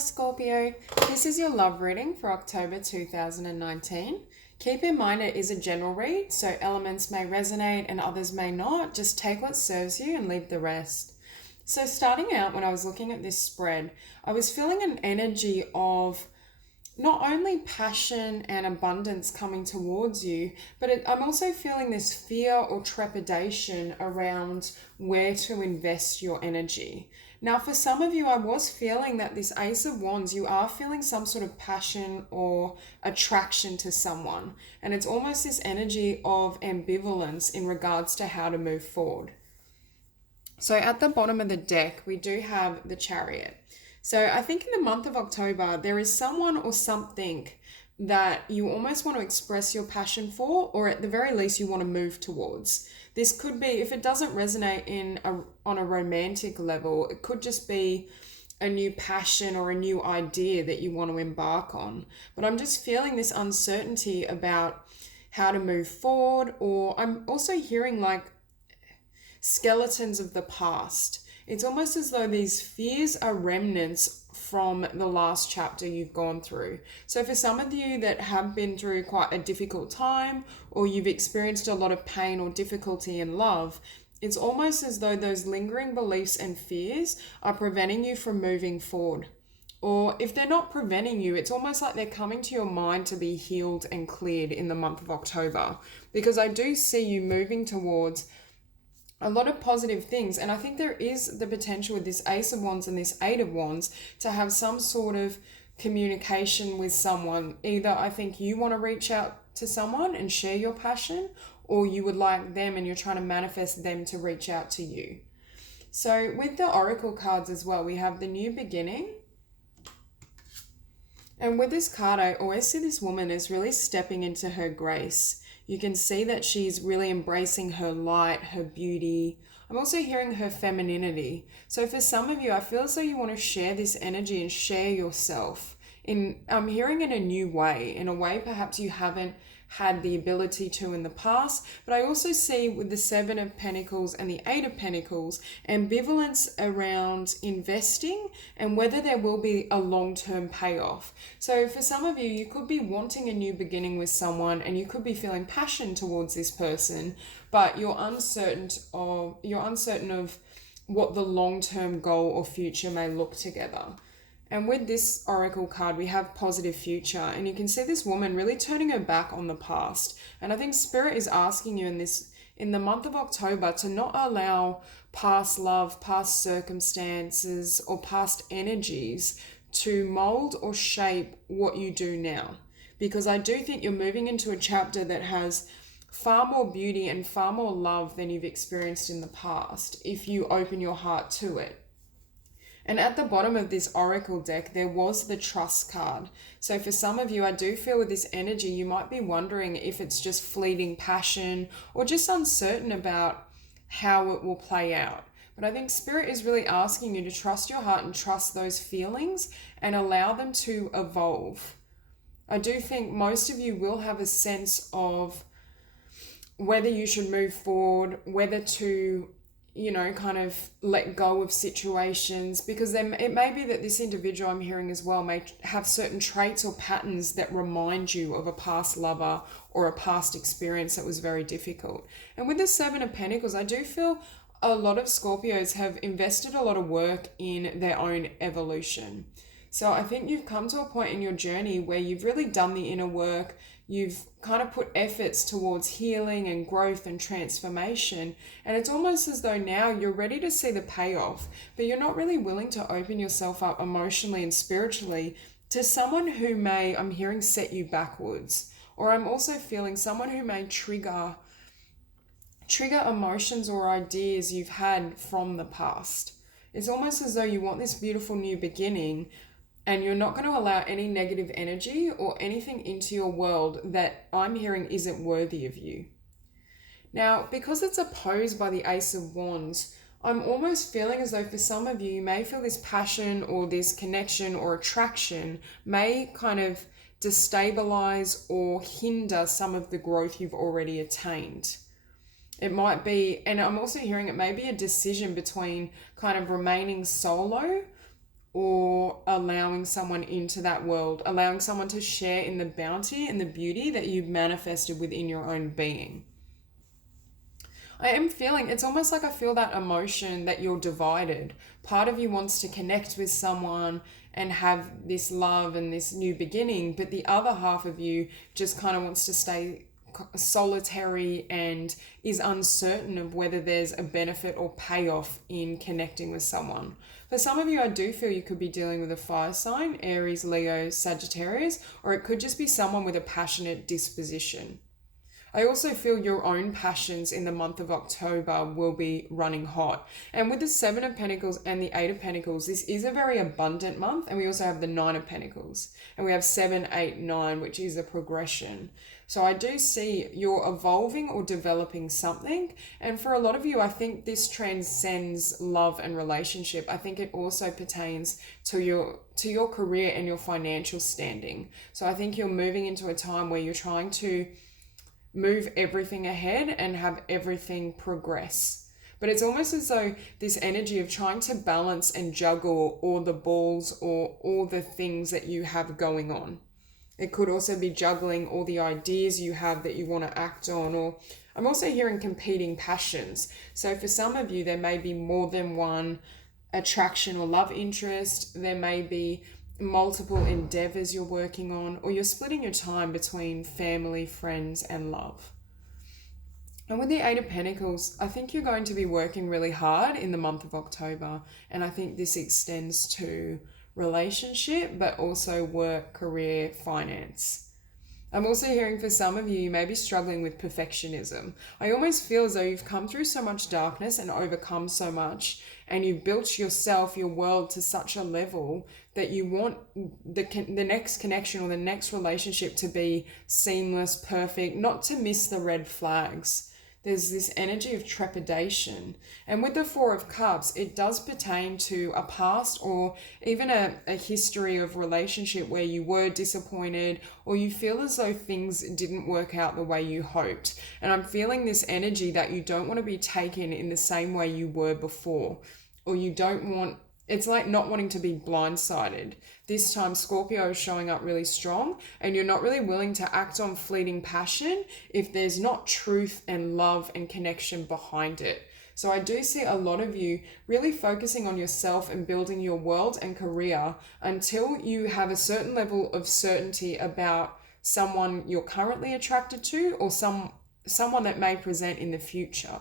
Scorpio, this is your love reading for October 2019. Keep in mind it is a general read, so elements may resonate and others may not. Just take what serves you and leave the rest. So starting out, when I was looking at this spread, I was feeling an energy of not only passion and abundance coming towards you, but I'm also feeling this fear or trepidation around where to invest your energy. Now, for some of you, I was feeling that this Ace of Wands, you are feeling some sort of passion or attraction to someone. And it's almost this energy of ambivalence in regards to how to move forward. So at the bottom of the deck, we do have the Chariot. So I think in the month of October, there is someone or something that you almost want to express your passion for, or at the very least you want to move towards. This could be, if it doesn't resonate on a romantic level, it could just be a new passion or a new idea that you want to embark on. But I'm just feeling this uncertainty about how to move forward, or I'm also hearing like skeletons of the past. It's almost as though these fears are remnants from the last chapter you've gone through. So for some of you that have been through quite a difficult time, or you've experienced a lot of pain or difficulty in love, it's almost as though those lingering beliefs and fears are preventing you from moving forward. Or if they're not preventing you, it's almost like they're coming to your mind to be healed and cleared in the month of October. Because I do see you moving towards a lot of positive things. And I think there is the potential with this Ace of Wands and this Eight of Wands to have some sort of communication with someone. Either I think you want to reach out to someone and share your passion, or you would like them and you're trying to manifest them to reach out to you. So with the Oracle cards as well, we have the New Beginning. And with this card, I always see this woman as really stepping into her grace. You can see that she's really embracing her light, her beauty. I'm also hearing her femininity. So for some of you, I feel as though you want to share this energy and share yourself. I'm hearing in a new way, in a way perhaps you haven't had the ability to in the past. But I also see with the Seven of Pentacles and the Eight of Pentacles, ambivalence around investing and whether there will be a long-term payoff. So for some of you, you could be wanting a new beginning with someone and you could be feeling passion towards this person, but you're uncertain of what the long-term goal or future may look together. And with this Oracle card, we have positive future. And you can see this woman really turning her back on the past. And I think Spirit is asking you in the month of October to not allow past love, past circumstances, or past energies to mold or shape what you do now. Because I do think you're moving into a chapter that has far more beauty and far more love than you've experienced in the past if you open your heart to it. And at the bottom of this Oracle deck, there was the Trust card. So for some of you, I do feel with this energy, you might be wondering if it's just fleeting passion or just uncertain about how it will play out. But I think Spirit is really asking you to trust your heart and trust those feelings and allow them to evolve. I do think most of you will have a sense of whether you should move forward, whether to kind of let go of situations, because then it may be that this individual I'm hearing as well may have certain traits or patterns that remind you of a past lover or a past experience that was very difficult. And with the Seven of Pentacles, I do feel a lot of Scorpios have invested a lot of work in their own evolution. So I think you've come to a point in your journey where you've really done the inner work. You've kind of put efforts towards healing and growth and transformation. And it's almost as though now you're ready to see the payoff, but you're not really willing to open yourself up emotionally and spiritually to someone who may, I'm hearing, set you backwards. Or I'm also feeling someone who may trigger emotions or ideas you've had from the past. It's almost as though you want this beautiful new beginning, and you're not going to allow any negative energy or anything into your world that I'm hearing isn't worthy of you. Now, because it's opposed by the Ace of Wands, I'm almost feeling as though for some of you, you may feel this passion or this connection or attraction may kind of destabilize or hinder some of the growth you've already attained. It might be, and I'm also hearing it may be a decision between kind of remaining solo or allowing someone into that world, allowing someone to share in the bounty and the beauty that you've manifested within your own being. I am feeling, it's almost like I feel that emotion that you're divided. Part of you wants to connect with someone and have this love and this new beginning, but the other half of you just kind of wants to stay solitary and is uncertain of whether there's a benefit or payoff in connecting with someone. For some of you, I do feel you could be dealing with a fire sign, Aries, Leo, Sagittarius, or it could just be someone with a passionate disposition. I also feel your own passions in the month of October will be running hot. And with the Seven of Pentacles and the Eight of Pentacles, this is a very abundant month. And we also have the Nine of Pentacles. And we have 7, 8, 9, which is a progression. So I do see you're evolving or developing something. And for a lot of you, I think this transcends love and relationship. I think it also pertains to your career and your financial standing. So I think you're moving into a time where you're trying to move everything ahead and have everything progress. But it's almost as though this energy of trying to balance and juggle all the balls or all the things that you have going on. It could also be juggling all the ideas you have that you want to act on, or I'm also hearing competing passions. So for some of you, there may be more than one attraction or love interest. There may be multiple endeavors you're working on, or you're splitting your time between family, friends, and love. And with the Eight of Pentacles, I think you're going to be working really hard in the month of October. And I think this extends to relationship, but also work, career, finance. I'm also hearing for some of you, you may be struggling with perfectionism. I almost feel as though you've come through so much darkness and overcome so much, and you've built yourself, your world to such a level that you want the next connection or the next relationship to be seamless, perfect, not to miss the red flags. There's this energy of trepidation. And with the Four of Cups, it does pertain to a past or even a history of relationship where you were disappointed or you feel as though things didn't work out the way you hoped. And I'm feeling this energy that you don't want to be taken in the same way you were before, or you don't want, it's like not wanting to be blindsided. This time Scorpio is showing up really strong, and you're not really willing to act on fleeting passion if there's not truth and love and connection behind it. So I do see a lot of you really focusing on yourself and building your world and career until you have a certain level of certainty about someone you're currently attracted to, or someone that may present in the future.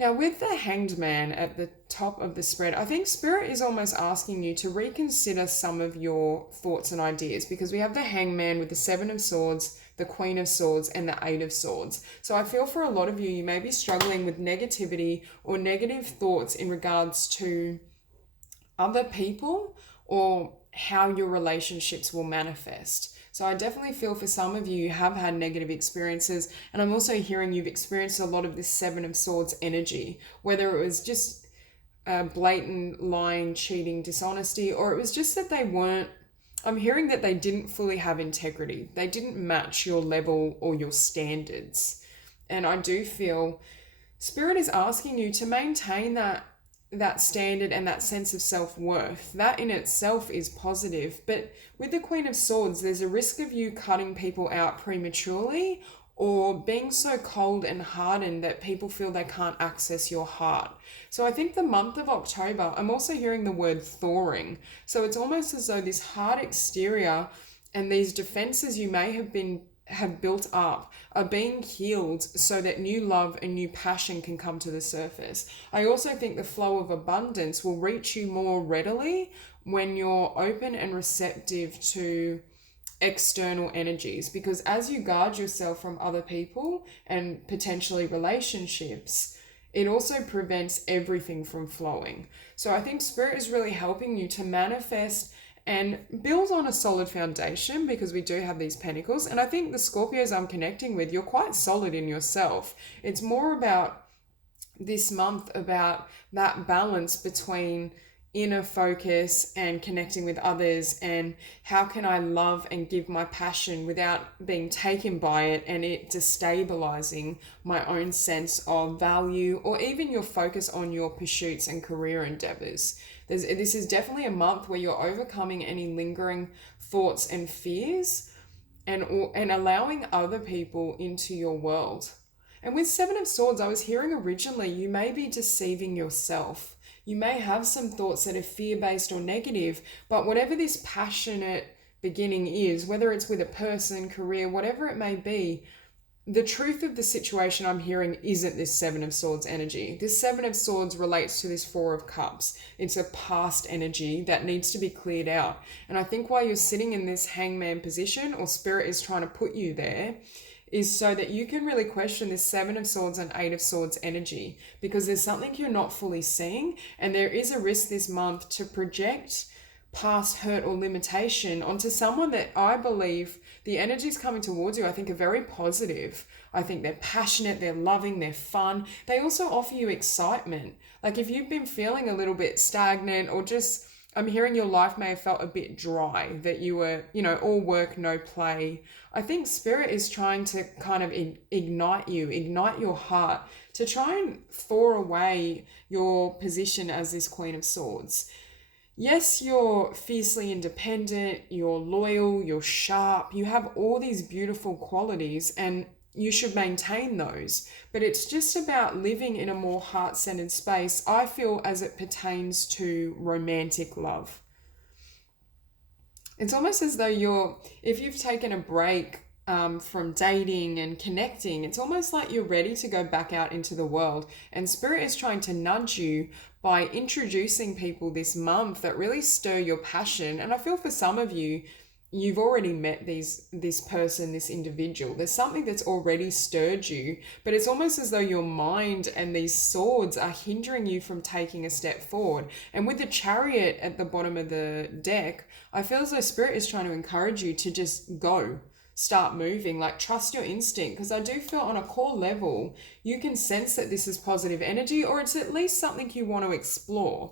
Now, with the Hanged Man at the top of the spread, I think Spirit is almost asking you to reconsider some of your thoughts and ideas, because we have the Hanged Man with the Seven of Swords, the Queen of Swords, and the Eight of Swords. So I feel for a lot of you, you may be struggling with negativity or negative thoughts in regards to other people or how your relationships will manifest. So I definitely feel for some of you, you have had negative experiences, and I'm also hearing you've experienced a lot of this Seven of Swords energy, whether it was just blatant lying, cheating, dishonesty, or it was just that I'm hearing that they didn't fully have integrity. They didn't match your level or your standards. And I do feel Spirit is asking you to maintain that standard and that sense of self-worth. That in itself is positive. But with the Queen of Swords, there's a risk of you cutting people out prematurely or being so cold and hardened that people feel they can't access your heart. So I think the month of October, I'm also hearing the word thawing. So it's almost as though this hard exterior and these defenses you may have built up are being healed so that new love and new passion can come to the surface. I also think the flow of abundance will reach you more readily when you're open and receptive to external energies, because as you guard yourself from other people and potentially relationships, it also prevents everything from flowing. So I think Spirit is really helping you to manifest and build on a solid foundation, because we do have these pentacles. And I think the Scorpios I'm connecting with, you're quite solid in yourself. It's more about this month, about that balance between inner focus and connecting with others, and how can I love and give my passion without being taken by it and it destabilizing my own sense of value, or even your focus on your pursuits and career endeavors. This is definitely a month where you're overcoming any lingering thoughts and fears, and allowing other people into your world. And with Seven of Swords, I was hearing originally you may be deceiving yourself. You may have some thoughts that are fear-based or negative, but whatever this passionate beginning is, whether it's with a person, career, whatever it may be, the truth of the situation I'm hearing isn't this Seven of Swords energy. This Seven of Swords relates to this Four of Cups. It's a past energy that needs to be cleared out. And I think while you're sitting in this hangman position, or Spirit is trying to put you there, is so that you can really question this Seven of Swords and Eight of Swords energy, because there's something you're not fully seeing, and there is a risk this month to project past hurt or limitation onto someone that I believe the energies coming towards you, I think, are very positive. I think they're passionate, they're loving, they're fun. They also offer you excitement. Like if you've been feeling a little bit stagnant, or just, I'm hearing your life may have felt a bit dry, that you were, all work, no play. I think Spirit is trying to kind of ignite your heart, to try and thaw away your position as this Queen of Swords. Yes, you're fiercely independent, you're loyal, you're sharp, you have all these beautiful qualities, and you should maintain those. But it's just about living in a more heart-centered space, I feel, as it pertains to romantic love. It's almost as though if you've taken a break from dating and connecting, it's almost like you're ready to go back out into the world. And Spirit is trying to nudge you by introducing people this month that really stir your passion. And I feel for some of you, you've already met this person, this individual. There's something that's already stirred you, but it's almost as though your mind and these swords are hindering you from taking a step forward. And with the Chariot at the bottom of the deck, I feel as though Spirit is trying to encourage you to just go. Start moving, like trust your instinct, because I do feel on a core level you can sense that this is positive energy, or it's at least something you want to explore.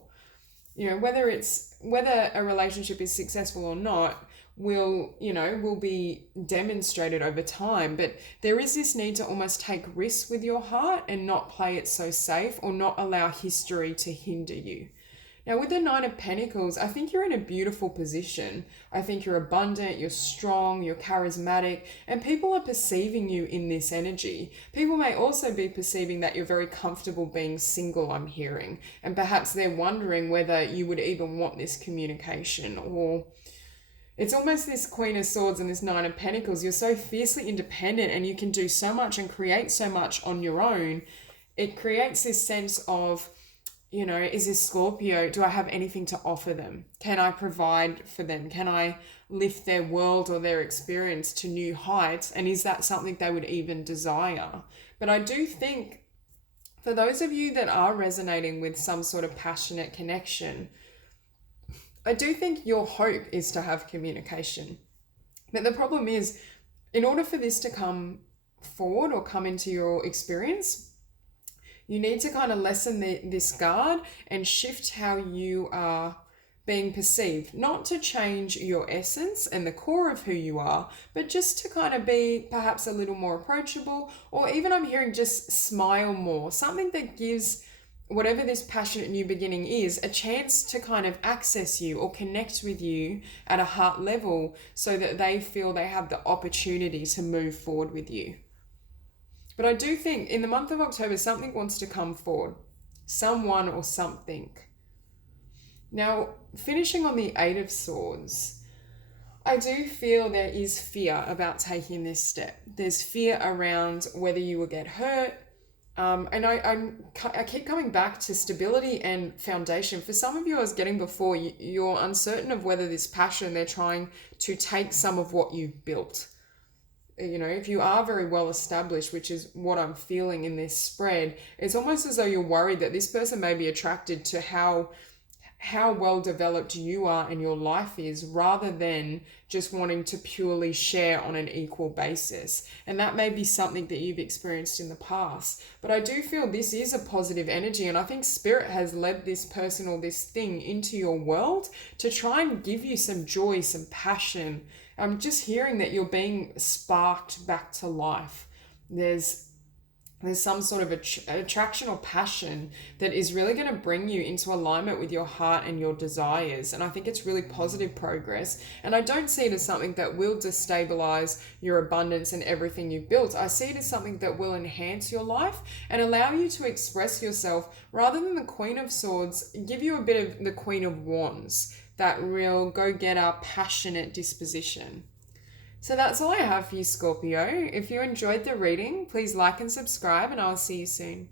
Whether a relationship is successful or not will be demonstrated over time, but there is this need to almost take risks with your heart and not play it so safe, or not allow history to hinder you. Now, with the Nine of Pentacles, I think you're in a beautiful position. I think you're abundant, you're strong, you're charismatic, and people are perceiving you in this energy. People may also be perceiving that you're very comfortable being single, I'm hearing, and perhaps they're wondering whether you would even want this communication. Or it's almost this Queen of Swords and this Nine of Pentacles. You're so fiercely independent and you can do so much and create so much on your own. It creates this sense of, is this Scorpio? Do I have anything to offer them? Can I provide for them? Can I lift their world or their experience to new heights? And is that something they would even desire? But I do think for those of you that are resonating with some sort of passionate connection, I do think your hope is to have communication. But the problem is, in order for this to come forward or come into your experience, you need to kind of lessen this guard and shift how you are being perceived. Not to change your essence and the core of who you are, but just to kind of be perhaps a little more approachable, or even I'm hearing just smile more. Something that gives whatever this passionate new beginning is a chance to kind of access you or connect with you at a heart level, so that they feel they have the opportunity to move forward with you. But I do think in the month of October, something wants to come forward. Someone or something. Now, finishing on the Eight of Swords, I do feel there is fear about taking this step. There's fear around whether you will get hurt. And I keep coming back to stability and foundation. For some of you, I was getting before, you're uncertain of whether this passion, they're trying to take some of what you've built. If you are very well established, which is what I'm feeling in this spread, it's almost as though you're worried that this person may be attracted to how how well developed you are and your life is, rather than just wanting to purely share on an equal basis. And that may be something that you've experienced in the past. But I do feel this is a positive energy, and I think Spirit has led this person or this thing into your world to try and give you some joy, some passion. I'm just hearing that you're being sparked back to life. There's some sort of attraction or passion that is really going to bring you into alignment with your heart and your desires. And I think it's really positive progress. And I don't see it as something that will destabilize your abundance and everything you've built. I see it as something that will enhance your life and allow you to express yourself. Rather than the Queen of Swords, give you a bit of the Queen of Wands, that real go-getter, passionate disposition. So that's all I have for you, Scorpio. If you enjoyed the reading, please like and subscribe, and I'll see you soon.